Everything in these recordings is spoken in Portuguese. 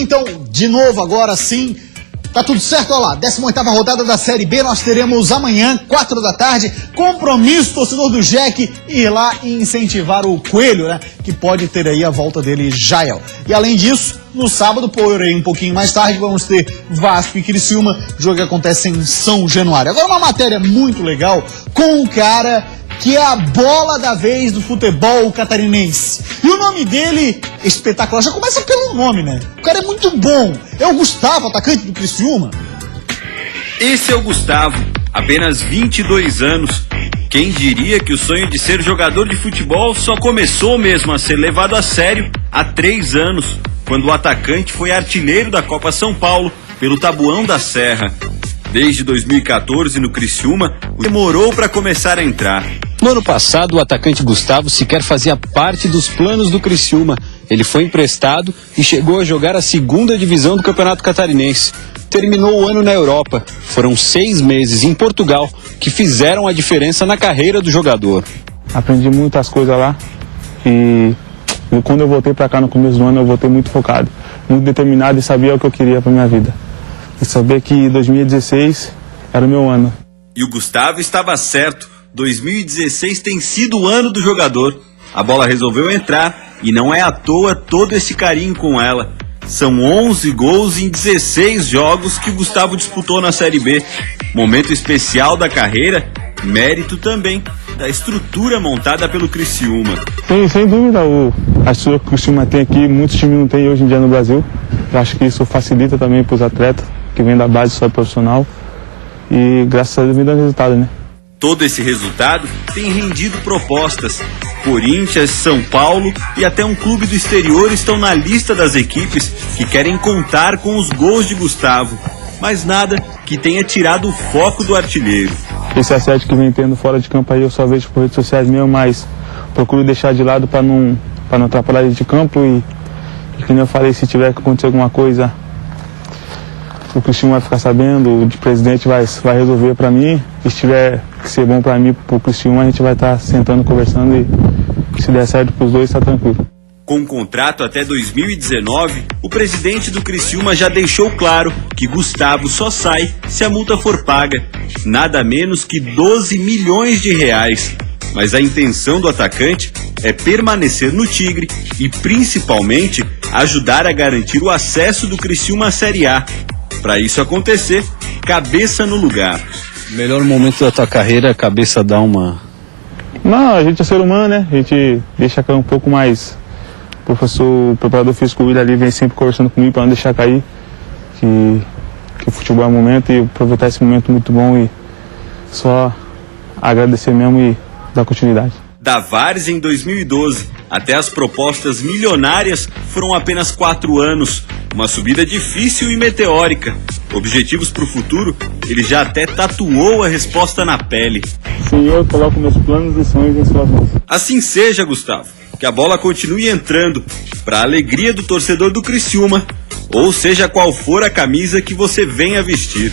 Então, de novo agora sim, tá tudo certo, olha lá, 18ª rodada da Série B, nós teremos amanhã, 4 da tarde, compromisso, torcedor do Jack, ir lá e incentivar o Coelho, né, que pode ter aí a volta dele, Jael. E além disso, no sábado, porém, um pouquinho mais tarde, vamos ter Vasco e Criciúma, jogo que acontece em São Januário. Agora uma matéria muito legal com um cara que é a bola da vez do futebol catarinense. E o nome dele é espetacular, já começa pelo nome, né? O cara é muito bom. É o Gustavo, atacante do Criciúma. Esse é o Gustavo, apenas 22 anos. Quem diria que o sonho de ser jogador de futebol só começou mesmo a ser levado a sério há 3 anos, quando o atacante foi artilheiro da Copa São Paulo pelo Tabuão da Serra. Desde 2014 no Criciúma, demorou para começar a entrar. No ano passado, o atacante Gustavo sequer fazia parte dos planos do Criciúma. Ele foi emprestado e chegou a jogar a 2ª divisão do Campeonato Catarinense. Terminou o ano na Europa. Foram 6 meses em Portugal que fizeram a diferença na carreira do jogador. Aprendi muitas coisas lá e quando eu voltei para cá no começo do ano, eu voltei muito focado, muito determinado e sabia o que eu queria para minha vida. E saber que 2016 era o meu ano. E o Gustavo estava certo. 2016 tem sido o ano do jogador. A bola resolveu entrar e não é à toa todo esse carinho com ela. São 11 gols em 16 jogos que o Gustavo disputou na Série B. Momento especial da carreira, mérito também da estrutura montada pelo Criciúma. Sem dúvida, a estrutura que o Criciúma tem aqui, muitos times não têm hoje em dia no Brasil. Eu acho que isso facilita também para os atletas que vêm da base só profissional. E graças a Deus vem dando resultado, né? Todo esse resultado tem rendido propostas. Corinthians, São Paulo e até um clube do exterior estão na lista das equipes que querem contar com os gols de Gustavo. Mas nada que tenha tirado o foco do artilheiro. Esse assédio que vem tendo fora de campo aí eu só vejo por redes sociais mesmo, mas procuro deixar de lado para não atrapalhar ele de campo e como eu falei, se tiver que acontecer alguma coisa, o Criciúma vai ficar sabendo, o presidente vai resolver para mim. Se tiver que ser bom para mim, para o Criciúma, a gente vai estar sentando, conversando e se der certo para os dois, está tranquilo. Com um contrato até 2019, o presidente do Criciúma já deixou claro que Gustavo só sai se a multa for paga. Nada menos que 12 milhões de reais. Mas a intenção do atacante é permanecer no Tigre e, principalmente, ajudar a garantir o acesso do Criciúma à Série A. Para isso acontecer, cabeça no lugar. Melhor momento da tua carreira, a cabeça dá uma... Não, a gente é ser humano, né? A gente deixa cair um pouco mais. O preparador físico Willian ali vem sempre conversando comigo para não deixar cair. Que o futebol é um momento e aproveitar esse momento muito bom e só agradecer mesmo e dar continuidade. Da Várzea em 2012 até as propostas milionárias foram apenas 4 anos. Uma subida difícil e meteórica. Objetivos para o futuro, ele já até tatuou a resposta na pele. Senhor, coloco meus planos e sonhos em suas mãos. Assim seja, Gustavo. Que a bola continue entrando, para a alegria do torcedor do Criciúma, ou seja qual for a camisa que você venha vestir.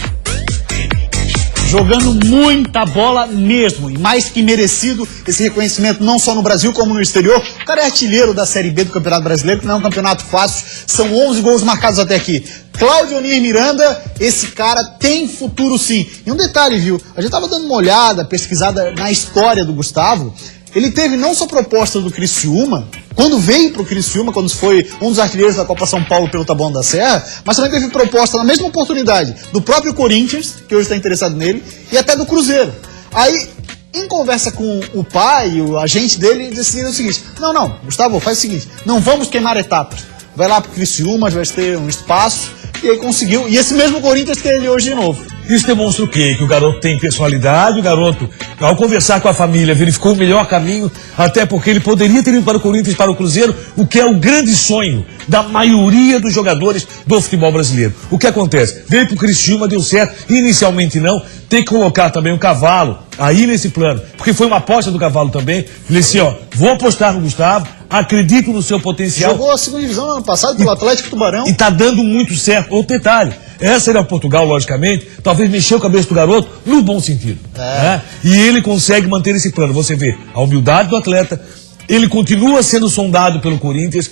Jogando muita bola mesmo, e mais que merecido esse reconhecimento não só no Brasil como no exterior. O cara é artilheiro da Série B do Campeonato Brasileiro, que não é um campeonato fácil, são 11 gols marcados até aqui. Cláudio Onir Miranda, esse cara tem futuro sim. E um detalhe, viu, a gente tava dando uma olhada, pesquisada na história do Gustavo. Ele teve não só proposta do Criciúma, quando veio pro Criciúma, quando foi um dos artilheiros da Copa São Paulo pelo Taboão da Serra, mas também teve proposta na mesma oportunidade do próprio Corinthians, que hoje está interessado nele, e até do Cruzeiro. Aí, em conversa com o pai, o agente dele, decidiram o seguinte: não, Gustavo, faz o seguinte, não vamos queimar etapas. Vai lá pro Criciúma, vai ter um espaço, e aí conseguiu. E esse mesmo Corinthians quer ele hoje de novo. Isso demonstra o quê? Que o garoto tem personalidade, o garoto, ao conversar com a família, verificou o melhor caminho, até porque ele poderia ter ido para o Corinthians, para o Cruzeiro, o que é o grande sonho da maioria dos jogadores do futebol brasileiro. O que acontece? Veio para o Criciúma, deu certo, inicialmente não, tem que colocar também o Cavalo aí nesse plano, porque foi uma aposta do Cavalo também. Falei assim, vou apostar no Gustavo, acredito no seu potencial. Jogou a 2ª divisão ano passado pelo Atlético Tubarão. E tá dando muito certo. Outro detalhe, essa era Portugal, logicamente, talvez mexeu a cabeça do garoto no bom sentido. Né? E ele consegue manter esse plano. Você vê a humildade do atleta, ele continua sendo sondado pelo Corinthians,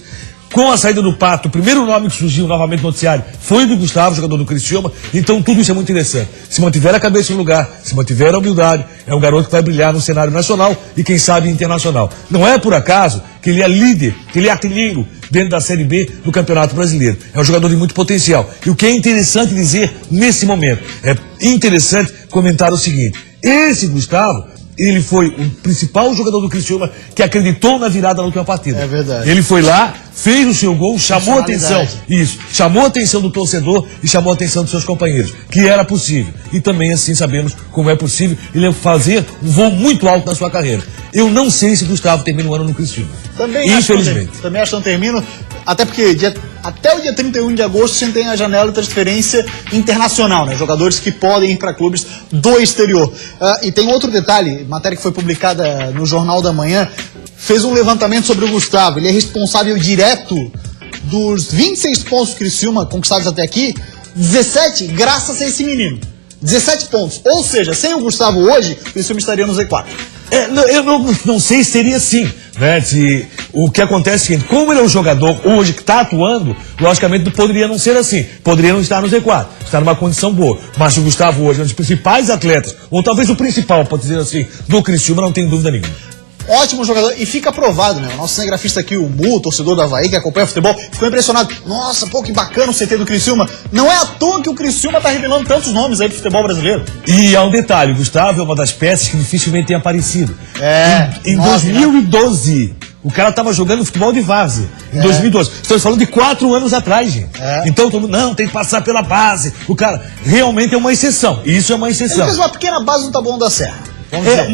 Com a saída do Pato, o primeiro nome que surgiu novamente no noticiário foi o do Gustavo, jogador do Criciúma. Então tudo isso é muito interessante. Se mantiver a cabeça no lugar, se mantiver a humildade, é um garoto que vai brilhar no cenário nacional e quem sabe internacional. Não é por acaso que ele é líder, que ele é artilheiro dentro da Série B do Campeonato Brasileiro. É um jogador de muito potencial. E o que é interessante dizer nesse momento, é interessante comentar o seguinte: esse Gustavo, ele foi o principal jogador do Criciúma que acreditou na virada na última partida. É verdade. Ele foi lá, fez o seu gol, chamou a atenção. Isso, chamou a atenção do torcedor e chamou a atenção dos seus companheiros, que era possível. E também assim sabemos como é possível ele fazer um voo muito alto na sua carreira. Eu não sei se Gustavo termina o ano no Criciúma. Também infelizmente. Também acho que não termino, até porque até o dia 31 de agosto você tem a janela de transferência internacional, né? Jogadores que podem ir para clubes do exterior. E tem outro detalhe, matéria que foi publicada no Jornal da Manhã, fez um levantamento sobre o Gustavo. Ele é responsável direto dos 26 pontos do Criciúma conquistados até aqui, 17 graças a esse menino. 17 pontos. Ou seja, sem o Gustavo hoje, o Criciúma estaria no Z4. Eu não sei se seria assim, né? O que acontece é o seguinte: como ele é um jogador hoje que está atuando, logicamente poderia não ser assim. Poderia não estar no Z4, estar numa condição boa. Mas o Gustavo hoje é um dos principais atletas, ou talvez o principal, pode dizer assim, do Criciúma, não tem dúvida nenhuma. Ótimo jogador, e fica aprovado, né? O nosso cinegrafista aqui, o Mu, torcedor do Avaí, que acompanha o futebol, ficou impressionado. Nossa, pô, que bacana o CT do Criciúma. Não é à toa que o Criciúma tá revelando tantos nomes aí do futebol brasileiro. E há um detalhe: o Gustavo é uma das peças que dificilmente tem aparecido. Em 9, 2012, né? O cara estava jogando futebol de várzea. Em 2012. Estamos falando de 4 anos atrás, gente. Então, todo mundo, não, tem que passar pela base. O cara realmente é uma exceção. Isso é uma exceção. Ele fez uma pequena base no Taboão da Serra.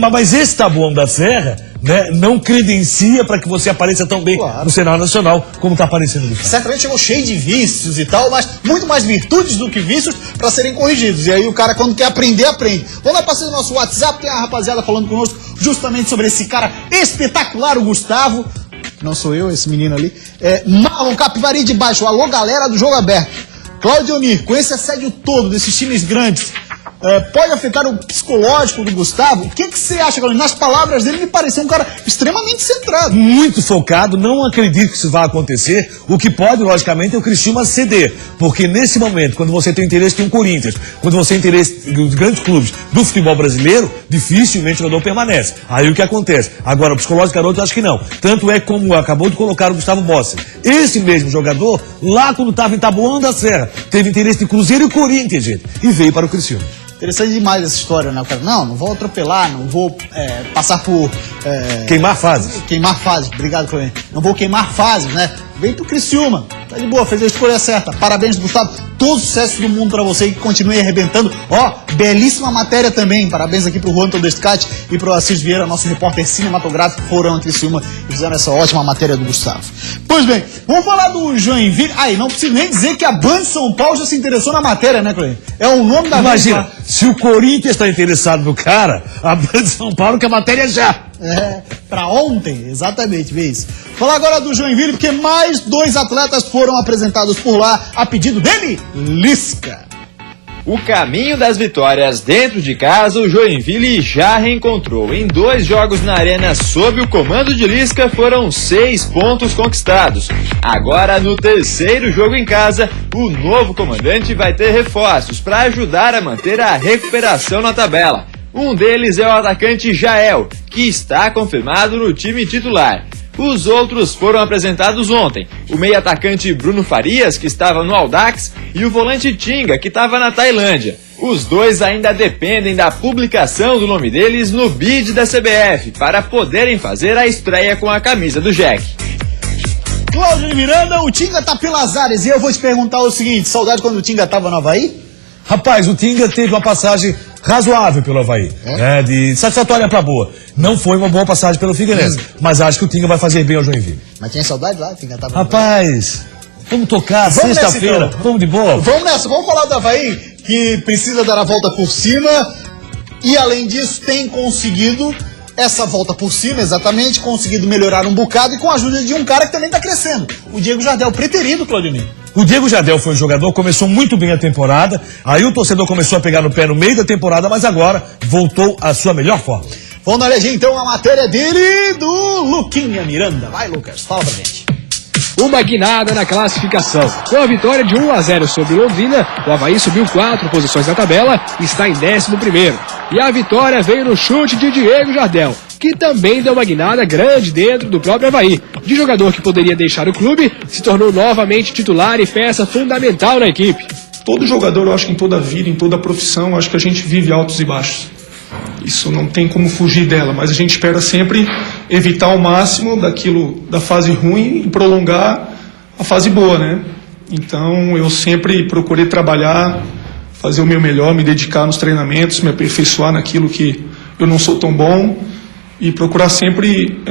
Mas esse Taboão da Serra, né, não credencia para que você apareça tão bem no cenário nacional como está aparecendo no Certamente chegou cheio de vícios e tal, mas muito mais virtudes do que vícios para serem corrigidos. E aí o cara, quando quer aprender, aprende. Vamos lá passar no nosso WhatsApp, tem a rapaziada falando conosco justamente sobre esse cara espetacular, o Gustavo. Não sou eu, esse menino ali. Marlon Capivari de baixo. Alô, galera do Jogo Aberto. Cláudio Onir, com esse assédio todo desses times grandes, pode afetar o psicológico do Gustavo? O que você acha, Cláudio? Nas palavras dele, me pareceu um cara extremamente centrado. Muito focado, não acredito que isso vá acontecer. O que pode, logicamente, é o Criciúma ceder. Porque nesse momento, quando você tem interesse de um Corinthians, quando você tem interesse dos grandes clubes do futebol brasileiro, dificilmente o jogador permanece. Aí o que acontece? Agora, o psicológico garoto, eu acho que não. Tanto é como acabou de colocar o Gustavo Bossi. Esse mesmo jogador, lá quando estava em Taboão da Serra, teve interesse de Cruzeiro e Corinthians, gente, e veio para o Criciúma. Interessante demais essa história, né? O cara, não vou atropelar, não vou passar por... queimar fases. Queimar fases, obrigado, Clemente. Não vou queimar fases, né? Veio pro Criciúma, tá de boa, fez a escolha certa. Parabéns, Gustavo. Todo sucesso do mundo pra você e que continue arrebentando. Belíssima matéria também. Parabéns aqui pro Juan Todescate e pro Assis Vieira, nosso repórter cinematográfico, foram em Criciúma e fizeram essa ótima matéria do Gustavo. Pois bem, vamos falar do Joinville. Não preciso nem dizer que a Band São Paulo já se interessou na matéria, né, Clemente? É o nome da... Imagina, se o Corinthians está interessado no cara, a Band São Paulo quer matéria já. Pra ontem, exatamente, vê isso. Falar agora do Joinville, porque mais 2 atletas foram apresentados por lá a pedido dele, Lisca. O caminho das vitórias dentro de casa, o Joinville já reencontrou. Em 2 jogos na arena sob o comando de Lisca, foram 6 pontos conquistados. Agora, no 3º jogo em casa, o novo comandante vai ter reforços para ajudar a manter a recuperação na tabela. Um deles é o atacante Jael, que está confirmado no time titular. Os outros foram apresentados ontem. O meio-atacante Bruno Farias, que estava no Audax, e o volante Tinga, que estava na Tailândia. Os dois ainda dependem da publicação do nome deles no bid da CBF, para poderem fazer a estreia com a camisa do Jack. Cláudio de Miranda, o Tinga tá pelas áreas, e eu vou te perguntar o seguinte, saudade quando o Tinga tava no Avaí? Rapaz, o Tinga teve uma passagem razoável pelo Avaí, de satisfatória pra boa. Não foi uma boa passagem pelo Figueirense, mas acho que o Tinga vai fazer bem ao Joinville. Mas tinha saudade lá? O Tinga tava Rapaz, vamos tocar, sexta-feira, então. Vamos de boa. Vamos nessa, vamos falar do Avaí, que precisa dar a volta por cima, e além disso tem conseguido essa volta por cima, exatamente, conseguido melhorar um bocado, e com a ajuda de um cara que também tá crescendo, o Diego Jardel, preterido, Claudinei. O Diego Jardel foi um jogador, começou muito bem a temporada, aí o torcedor começou a pegar no pé no meio da temporada, mas agora voltou à sua melhor forma. Vamos dar então a matéria dele do Luquinha Miranda. Vai, Lucas, fala pra gente. uma guinada na classificação. Com a vitória de 1-0 sobre o Londrina, o Avaí subiu 4 posições na tabela e está em 11º. E a vitória veio no chute de Diego Jardel, que também deu uma guinada grande dentro do próprio Avaí. De jogador que poderia deixar o clube, se tornou novamente titular e peça fundamental na equipe. Todo jogador, eu acho que em toda a vida, em toda a profissão, eu acho que a gente vive altos e baixos. Isso não tem como fugir dela, mas a gente espera sempre evitar ao máximo da fase ruim e prolongar a fase boa, né? Então eu sempre procurei trabalhar, fazer o meu melhor, me dedicar nos treinamentos, me aperfeiçoar naquilo que eu não sou tão bom e procurar sempre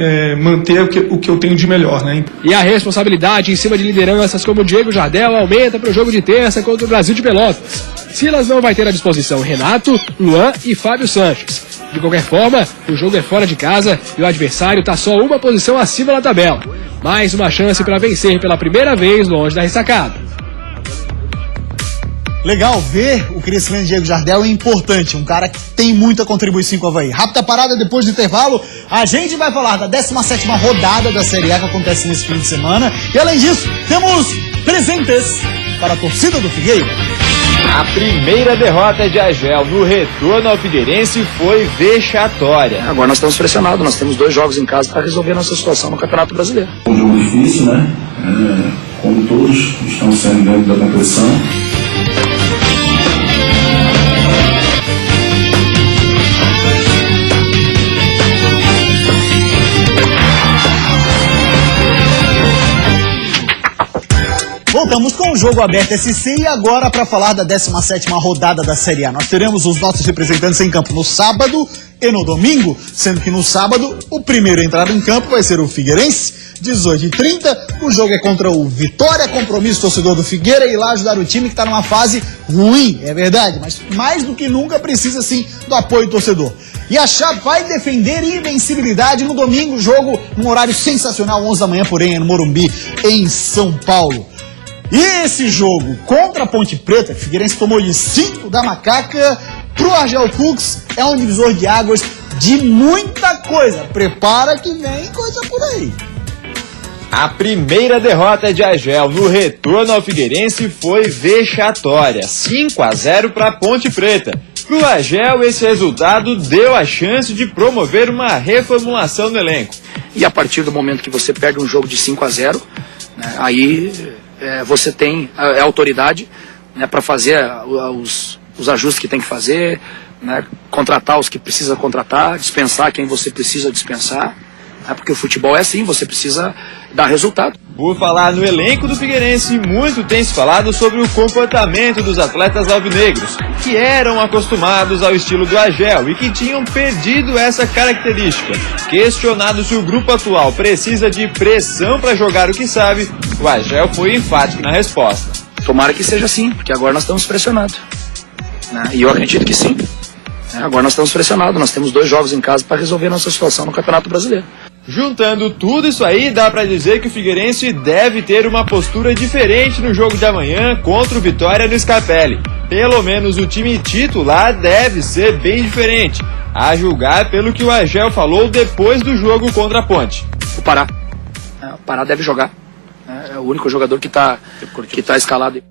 manter o que eu tenho de melhor, né? E a responsabilidade em cima de lideranças como o Diego Jardel aumenta para o jogo de terça contra o Brasil de Pelotas. Silas não vai ter à disposição Renato, Luan e Fábio Sanches. De qualquer forma, o jogo é fora de casa e o adversário está só uma posição acima na tabela. Mais uma chance para vencer pela primeira vez longe da ressacada. Legal ver o crescimento de Diego Jardel, é importante, um cara que tem muita contribuição com o Avaí. Rápida parada depois do intervalo, a gente vai falar da 17ª rodada da Série A que acontece nesse fim de semana. E além disso, temos presentes para a torcida do Figueira. A primeira derrota de Agel no retorno ao Figueirense foi vexatória. Agora nós estamos pressionados, nós temos 2 jogos em casa para resolver a nossa situação no Campeonato Brasileiro. Um jogo difícil, né? Como todos estão sendo dentro da competição. Voltamos com o Jogo Aberto SC e agora para falar da 17ª rodada da Série A. Nós teremos os nossos representantes em campo no sábado e no domingo, sendo que no sábado o primeiro a entrar em campo vai ser o Figueirense, 18h30. O jogo é contra o Vitória, compromisso torcedor do Figueira, e lá ajudar o time que está numa fase ruim, é verdade, mas mais do que nunca precisa sim do apoio do torcedor. E a Chape vai defender invencibilidade no domingo, jogo num horário sensacional, 11 da manhã, porém é no Morumbi, em São Paulo. E esse jogo contra a Ponte Preta, que o Figueirense tomou de 5 da Macaca, pro Argel Fuchs é um divisor de águas de muita coisa. Prepara que vem coisa por aí. A primeira derrota de Agel no retorno ao Figueirense foi vexatória, 5-0 para a Ponte Preta. Pro Agel, esse resultado deu a chance de promover uma reformulação no elenco. E a partir do momento que você perde um jogo de 5-0, né, aí você tem a autoridade, né, para fazer os ajustes que tem que fazer, né, contratar os que precisa contratar, dispensar quem você precisa dispensar, né, porque o futebol é assim, você precisa dar resultado. Por falar no elenco do Figueirense, muito tem se falado sobre o comportamento dos atletas alvinegros, que eram acostumados ao estilo do Agel e que tinham perdido essa característica. Questionado se o grupo atual precisa de pressão para jogar o que sabe, o Agel foi enfático na resposta. Tomara que seja assim, porque agora nós estamos pressionados, né, e eu acredito que sim. Agora nós estamos pressionados, nós temos 2 jogos em casa para resolver a nossa situação no Campeonato Brasileiro. Juntando tudo isso aí, dá pra dizer que o Figueirense deve ter uma postura diferente no jogo de amanhã contra o Vitória no Scarpelli. Pelo menos o time titular deve ser bem diferente, a julgar pelo que o Agel falou depois do jogo contra a Ponte. O Pará. O Pará deve jogar. É o único jogador que tá escalado.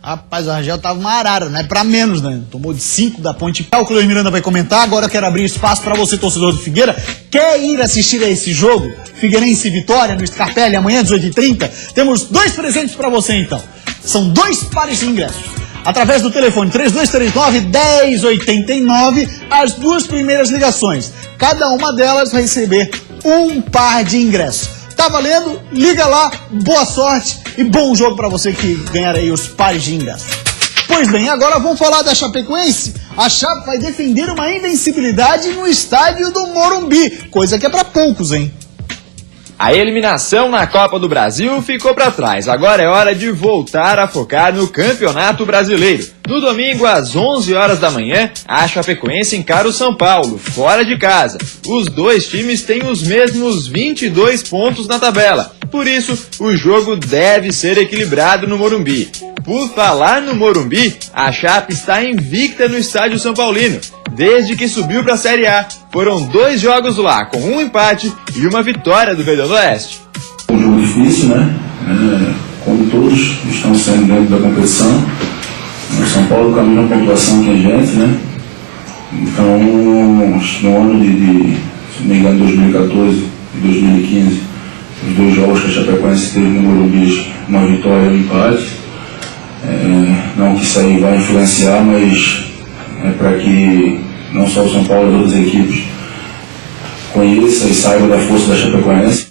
Rapaz, o Rangel tava uma arara, não é pra menos, né? Tomou de 5 da Ponte Preta. O Cleber Miranda vai comentar. Agora eu quero abrir espaço pra você, torcedor do Figueira. Quer ir assistir a esse jogo? Figueirense e Vitória no Scarpelli, amanhã, 18h30. Temos 2 presentes pra você, então. São 2 pares de ingressos. Através do telefone 3239-1089, as 2 primeiras ligações. Cada uma delas vai receber 1 par de ingressos. Tá valendo? Liga lá, boa sorte e bom jogo pra você que ganhar aí os pares de ingresso. Pois bem, agora vamos falar da Chapecoense. A Chape vai defender uma invencibilidade no estádio do Morumbi, coisa que é pra poucos, hein? A eliminação na Copa do Brasil ficou para trás. Agora é hora de voltar a focar no Campeonato Brasileiro. No domingo, às 11 horas da manhã, a Chapecoense encara o São Paulo, fora de casa. Os 2 times têm os mesmos 22 pontos na tabela. Por isso, o jogo deve ser equilibrado no Morumbi. Por falar no Morumbi, a Chape está invicta no estádio São Paulino. Desde que subiu para a Série A, foram 2 jogos lá, com 1 empate e 1 vitória do Verdão do Oeste. Um jogo difícil. difícil, né? Como todos estão sendo dentro da competição. O São Paulo caminha uma pontuação que a gente, né? Então, no ano se não me engano, 2014 e 2015, os 2 jogos que a Chapecoense teve no Morumbi, uma vitória e um empate. Não que isso aí vai influenciar, mas é para que não só o São Paulo, as outras equipes conheça e saiba da força da Chapecoense.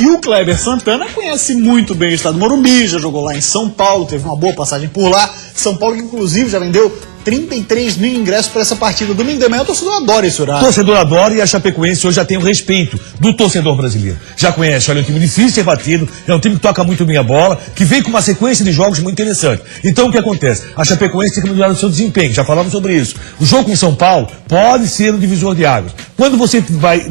E o Kleber Santana conhece muito bem o estado do Morumbi, já jogou lá em São Paulo, teve uma boa passagem por lá. São Paulo, inclusive, já vendeu 33 mil ingressos para essa partida. Domingo de manhã, o torcedor adora esse horário. O torcedor adora e a Chapecoense hoje já tem o respeito do torcedor brasileiro. Já conhece, olha, é um time difícil de ser batido, é um time que toca muito bem a bola, que vem com uma sequência de jogos muito interessante. Então o que acontece? A Chapecoense tem que melhorar o seu desempenho, já falamos sobre isso. O jogo com São Paulo pode ser um divisor de águas. Quando você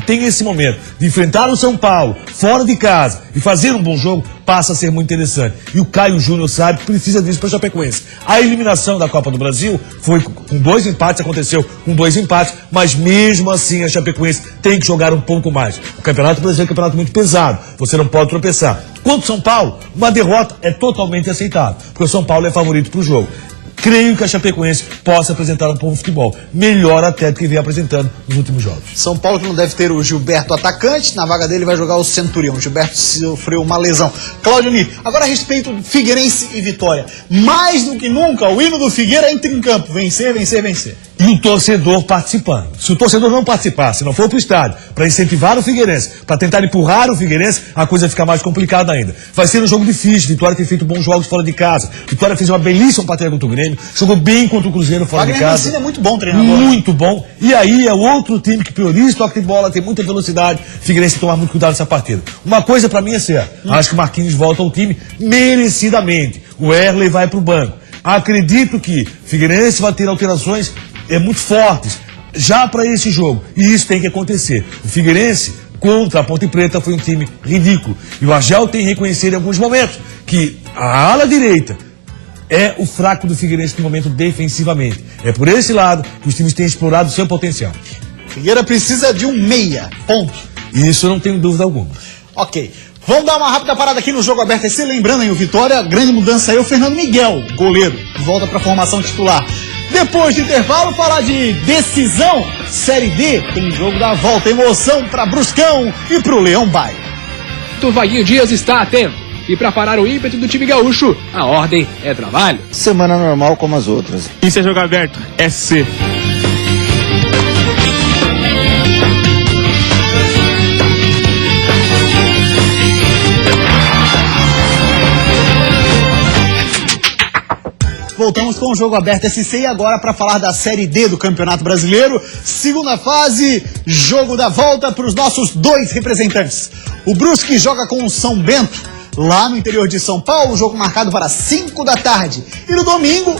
tem esse momento de enfrentar o São Paulo, fora de casa, e fazer um bom jogo, passa a ser muito interessante. E o Caio Júnior sabe que precisa disso para a Chapecoense. A eliminação da Copa do Brasil foi com 2 empates, aconteceu com 2 empates, mas mesmo assim a Chapecoense tem que jogar um pouco mais. O Campeonato Brasileiro é um campeonato muito pesado, você não pode tropeçar. Quanto ao São Paulo, uma derrota é totalmente aceitável, porque o São Paulo é favorito para o jogo. Creio que a Chapecoense possa apresentar um bom futebol, melhor até do que vem apresentando nos últimos jogos. São Paulo que não deve ter o Gilberto atacante, na vaga dele vai jogar o Centurião. O Gilberto sofreu uma lesão. Cláudio Nir, agora a respeito de Figueirense e Vitória. Mais do que nunca, o hino do Figueira entra em campo. Vencer, vencer, vencer. E o torcedor participando. Se o torcedor não participar, se não for para o estádio, para incentivar o Figueirense, para tentar empurrar o Figueirense, a coisa fica mais complicada ainda. Vai ser um jogo difícil. Vitória tem feito bons jogos fora de casa. Vitória fez uma belíssima partida contra o Grêmio, jogou bem contra o Cruzeiro fora de casa. É muito bom treinador. Muito bom. E aí é outro time que prioriza, toque de bola, tem muita velocidade. O Figueirense tem que tomar muito cuidado nessa partida. Uma coisa para mim é certa. Acho que o Marquinhos volta ao time merecidamente. O Erley vai para o banco. Acredito que o Figueirense vai ter alterações muito fortes já para esse jogo. E isso tem que acontecer. O Figueirense contra a Ponte Preta foi um time ridículo. E o Argel tem que reconhecer em alguns momentos que a ala direita é o fraco do Figueirense no momento defensivamente. É por esse lado que os times têm explorado o seu potencial. Figueira precisa de um meia, ponto. Isso eu não tenho dúvida alguma. Ok. Vamos dar uma rápida parada aqui no Jogo Aberto SC. Lembrando aí, o Vitória, grande mudança aí, o Fernando Miguel, goleiro, volta para a formação titular. Depois do intervalo, falar de decisão, Série D, tem jogo da volta, emoção para Bruscão e pro Leão Baio. O Vaguinho Dias está atento. E para parar o ímpeto do time gaúcho, a ordem é trabalho. Semana normal como as outras. Isso é Jogo Aberto SC. Voltamos com o Jogo Aberto SC e agora para falar da Série D do Campeonato Brasileiro. Segunda fase, jogo da volta para os nossos 2 representantes. O Brusque joga com o São Bento, lá no interior de São Paulo, jogo marcado para 5 da tarde. E no domingo,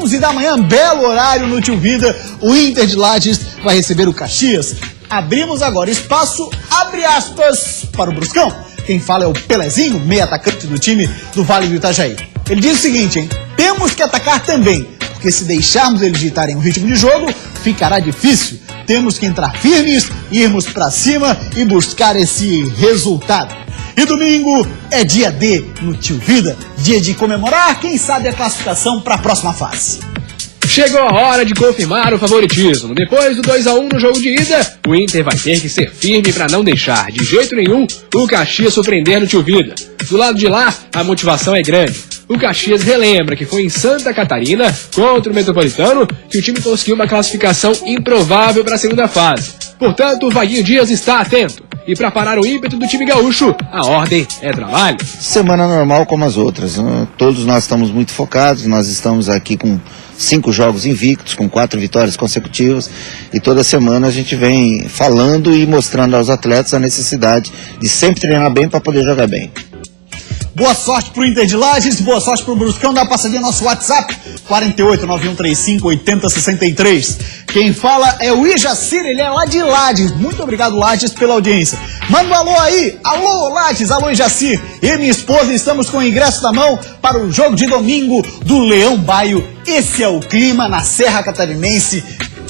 11 da manhã, belo horário no Tio Vida, o Inter de Lages vai receber o Caxias. Abrimos agora espaço, abre aspas, para o Bruscão. Quem fala é o Pelezinho, meio atacante do time do Vale do Itajaí. Ele diz o seguinte, hein? Temos que atacar também, porque se deixarmos eles ditarem o ritmo de jogo, ficará difícil. Temos que entrar firmes, irmos pra cima e buscar esse resultado. E domingo é dia D no Tio Vida, dia de comemorar, quem sabe, a classificação para a próxima fase. Chegou a hora de confirmar o favoritismo. Depois do 2-1 no jogo de ida, o Inter vai ter que ser firme para não deixar, de jeito nenhum, o Caxias surpreender no Tio Vida. Do lado de lá, a motivação é grande. O Caxias relembra que foi em Santa Catarina, contra o Metropolitano, que o time conseguiu uma classificação improvável para a segunda fase. Portanto, o Vaguinho Dias está atento. E para parar o ímpeto do time gaúcho, a ordem é trabalho. Semana normal como as outras. Todos nós estamos muito focados, nós estamos aqui com 5 jogos invictos, com 4 vitórias consecutivas, e toda semana a gente vem falando e mostrando aos atletas a necessidade de sempre treinar bem para poder jogar bem. Boa sorte pro Inter de Lages, boa sorte pro Bruscão. Dá uma passadinha no nosso WhatsApp, 4891358063. Quem fala é o Ijacir, ele é lá de Lages. Muito obrigado, Lages, pela audiência. Manda um alô aí, alô Lages, alô Ijacir. Eu e minha esposa estamos com o ingresso na mão para o jogo de domingo do Leão Baio. Esse é o clima na Serra Catarinense.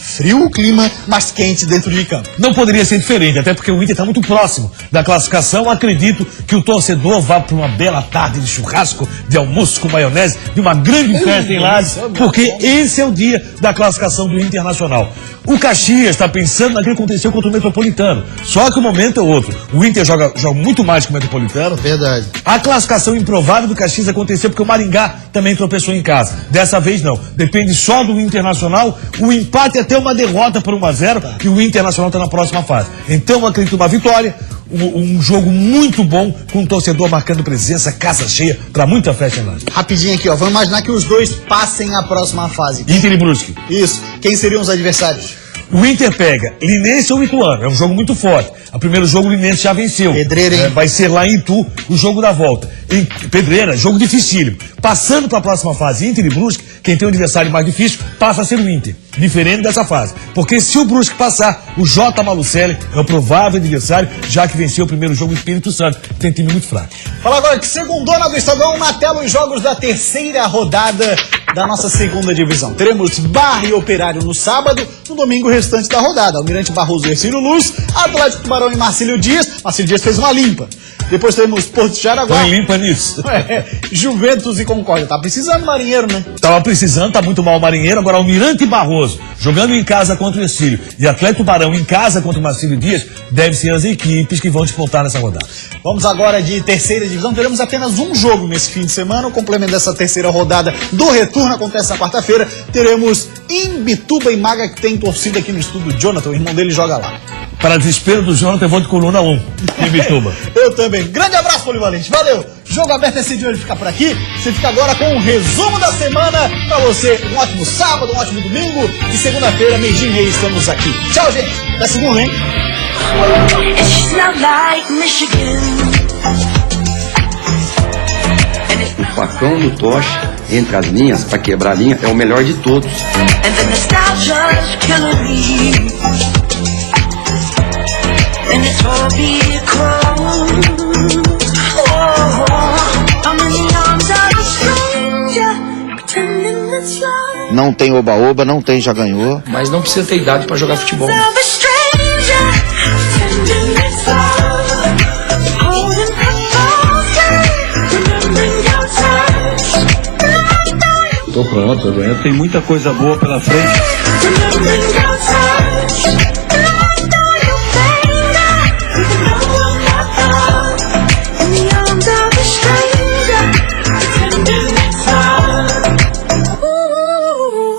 frio o clima, mas quente dentro de campo. Não poderia ser diferente, até porque o Inter está muito próximo da classificação. Acredito que o torcedor vá para uma bela tarde de churrasco, de almoço com maionese, de uma grande festa em Lages, porque esse é o dia da classificação do Internacional. O Caxias está pensando naquilo que aconteceu contra o Metropolitano. Só que o momento é outro. O Inter joga muito mais que o Metropolitano. Verdade. A classificação improvável do Caxias aconteceu porque o Maringá também tropeçou em casa. Dessa vez não. Depende só do Internacional. O empate é até uma derrota por 1-0 e o Internacional está na próxima fase. Então eu acredito uma vitória. Um jogo muito bom, com o torcedor marcando presença, casa cheia, para muita festa em Lages. Rapidinho aqui, ó. Vamos imaginar que os dois passem a próxima fase. Inter e Brusque. Isso. Quem seriam os adversários? O Inter pega Linense ou Ituano. É um jogo muito forte. O primeiro jogo o Linense já venceu. Pedreira, hein? Vai ser lá em Itu o jogo da volta. Em Pedreira, jogo dificílimo. Passando para a próxima fase, Inter e Brusque, quem tem um adversário mais difícil passa a ser o Inter. Diferente dessa fase. Porque se o Brusque passar, o J. Malucelli é o provável adversário, já que venceu o primeiro jogo do Espírito Santo. Tem time muito fraco. Fala agora que segundona do Estadão, na tela os jogos da terceira rodada da nossa segunda divisão. Teremos Barra e Operário no sábado, no domingo o restante da rodada. Almirante Barroso e Ercílio Luz, Atlético Tubarão e Marcílio Dias. Marcílio Dias fez uma limpa. Depois teremos Porto de Jaraguá. Põe limpa nisso. Juventus e Concórdia. Tá precisando Marinheiro, né? Tava precisando, tá muito mal o Marinheiro. Agora Almirante Barroso, jogando em casa contra o Ercílio, e Atlético Tubarão em casa contra o Marcílio Dias, devem ser as equipes que vão disputar nessa rodada. Vamos agora de terceira divisão. Teremos apenas um jogo nesse fim de semana. O complemento dessa terceira rodada do retorno acontece na quarta-feira. Teremos Imbituba e Maga, que tem torcida aqui no estúdio. Jonathan, o irmão dele, joga lá. Para desespero do Jonathan, eu vou de coluna 1, em Imbituba. Eu também. Grande abraço, Polivalente. Valeu. Jogo aberto esse de hoje fica por aqui. Você fica agora com um resumo da semana. Pra você, um ótimo sábado, um ótimo domingo. E segunda-feira, meio-dia e meia, estamos aqui. Tchau, gente. Até segunda, hein? O facão no toche, entre as linhas, para quebrar a linha, é o melhor de todos. Não tem oba-oba, não tem já ganhou. Mas não precisa ter idade para jogar futebol. Tô pronto, tem muita coisa boa pela frente.